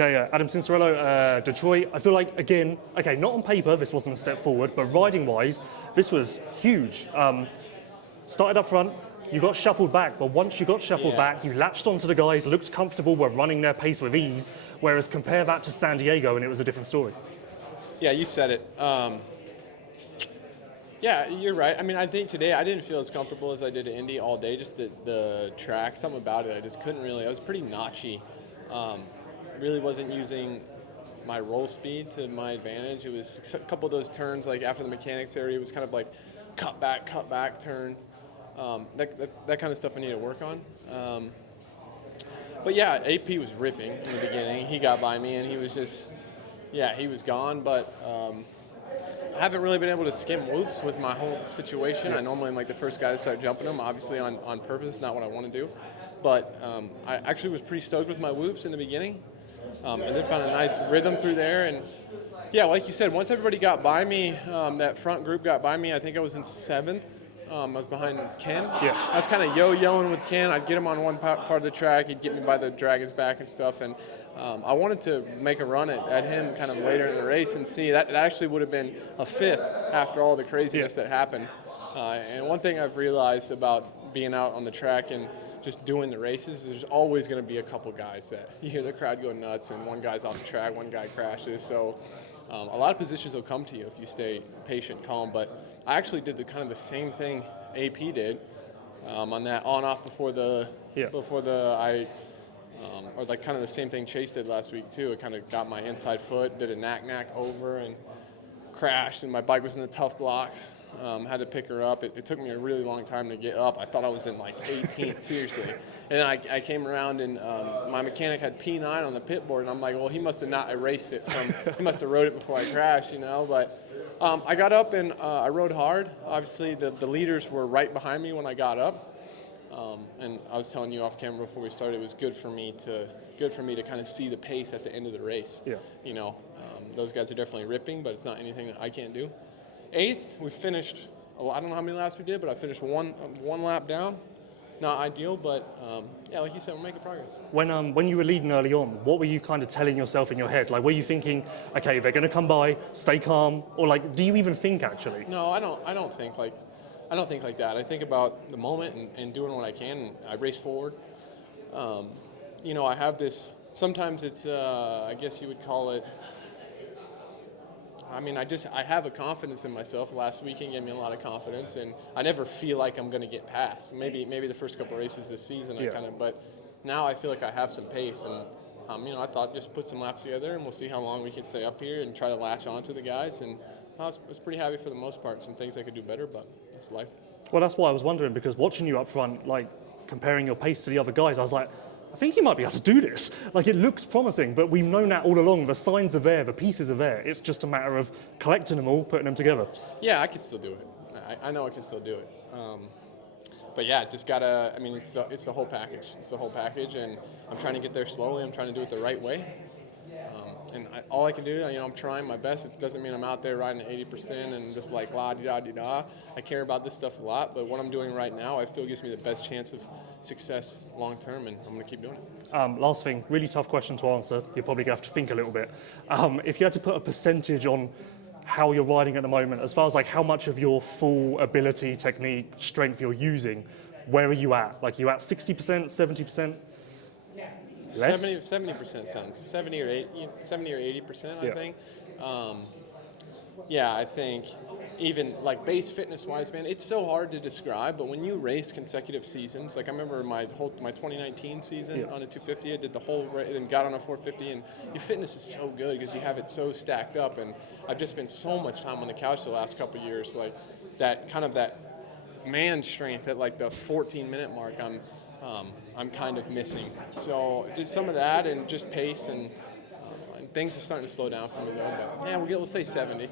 Okay, Adam Cianciarulo, Detroit. I feel like, again, okay, not on paper, this wasn't a step forward, but riding-wise, this was huge. Started up front, you got shuffled back, but once you got shuffled back, you latched onto the guys, looked comfortable, were running their pace with ease, whereas compare that to San Diego and it was a different story. Yeah, you said it. Yeah, you're right. I mean, I think today I didn't feel as comfortable as I did at Indy all day. Just the track, something about it, I just couldn't really. I was pretty notchy. Really wasn't using my roll speed to my advantage. It was a couple of those turns, like after the mechanics area, it was kind of like cut back turn. That kind of stuff I need to work on. But yeah, AP was ripping in the beginning. He got by me and he was just, he was gone. But I haven't really been able to skim whoops with my whole situation. I normally am like the first guy to start jumping them, obviously on purpose. It's not what I want to do. But I actually was pretty stoked with my whoops in the beginning. And then found a nice rhythm through there. And yeah, like you said, once everybody got by me, that front group got by me, I think I was in 7th. I was behind Ken. Yeah. I was kind of yo-yoing with Ken. I'd get him on one part of the track. He'd get me by the dragon's back and stuff. And I wanted to make a run at him kind of later in the race and see. That actually would have been a 5th after all the craziness that happened. And one thing I've realized about being out on the track and just doing the races, there's always going to be a couple guys that you hear the crowd go nuts and one guy's off the track, one guy crashes. So a lot of positions will come to you if you stay patient, calm. But I actually did the same thing AP did on that on-off before the or like kind of the same thing Chase did last week too. It kind of got my inside foot, did a knack over and crashed, and my bike was in the tough blocks. Had to pick her up. It took me a really long time to get up. I thought I was in like 18th, seriously. And then I came around and my mechanic had P9 on the pit board, and I'm like, well, he must have not erased it he must have rode it before I crashed, But I got up and I rode hard. Obviously, the leaders were right behind me when I got up. And I was telling you off camera before we started, it was good for me to kind of see the pace at the end of the race. Yeah. Those guys are definitely ripping, but it's not anything that I can't do. 8th, we finished. I don't know how many laps we did, but I finished one lap down. Not ideal, but like you said, we're making progress. When you were leading early on, what were you kind of telling yourself in your head? Like, were you thinking, okay, they're going to come by, stay calm, or like, do you even think actually? No, I don't think like that. I think about the moment and doing what I can. And I race forward. I have this. Sometimes it's, I guess you would call it. I mean, I have a confidence in myself. Last weekend gave me a lot of confidence, and I never feel like I'm going to get past. Maybe the first couple races this season, but now I feel like I have some pace, and I thought just put some laps together, and we'll see how long we can stay up here and try to latch onto the guys. And I was pretty happy for the most part. Some things I could do better, but it's life. Well, that's why I was wondering, because watching you up front, like comparing your pace to the other guys, I was like, I think he might be able to do this. Like, it looks promising, but we've known that all along. The signs are there, the pieces are there. It's just a matter of collecting them all, putting them together. Yeah, I can still do it. I know I can still do it. But yeah, just gotta. I mean, it's the whole package. It's the whole package, and I'm trying to get there slowly. I'm trying to do it the right way. All I can do, I'm trying my best. It doesn't mean I'm out there riding at 80% and just like la-di-da-di-da. I care about this stuff a lot, but what I'm doing right now, I feel gives me the best chance of success long term, and I'm going to keep doing it. Last thing, really tough question to answer. You're probably going to have to think a little bit. If you had to put a percentage on how you're riding at the moment, as far as like how much of your full ability, technique, strength you're using, where are you at? Like, you at 60%, 70%? Less? 70% sounds 70 or 80%. I think. I think even like base fitness wise, man, it's so hard to describe. But when you race consecutive seasons, like I remember my 2019 season on a 250, I did the whole race and got on a 450, and your fitness is so good because you have it so stacked up. And I've just spent so much time on the couch the last couple of years, like that man strength at like the 14-minute mark. I'm kind of missing. So did some of that and just pace, and things are starting to slow down for me though. But yeah, we'll say 70.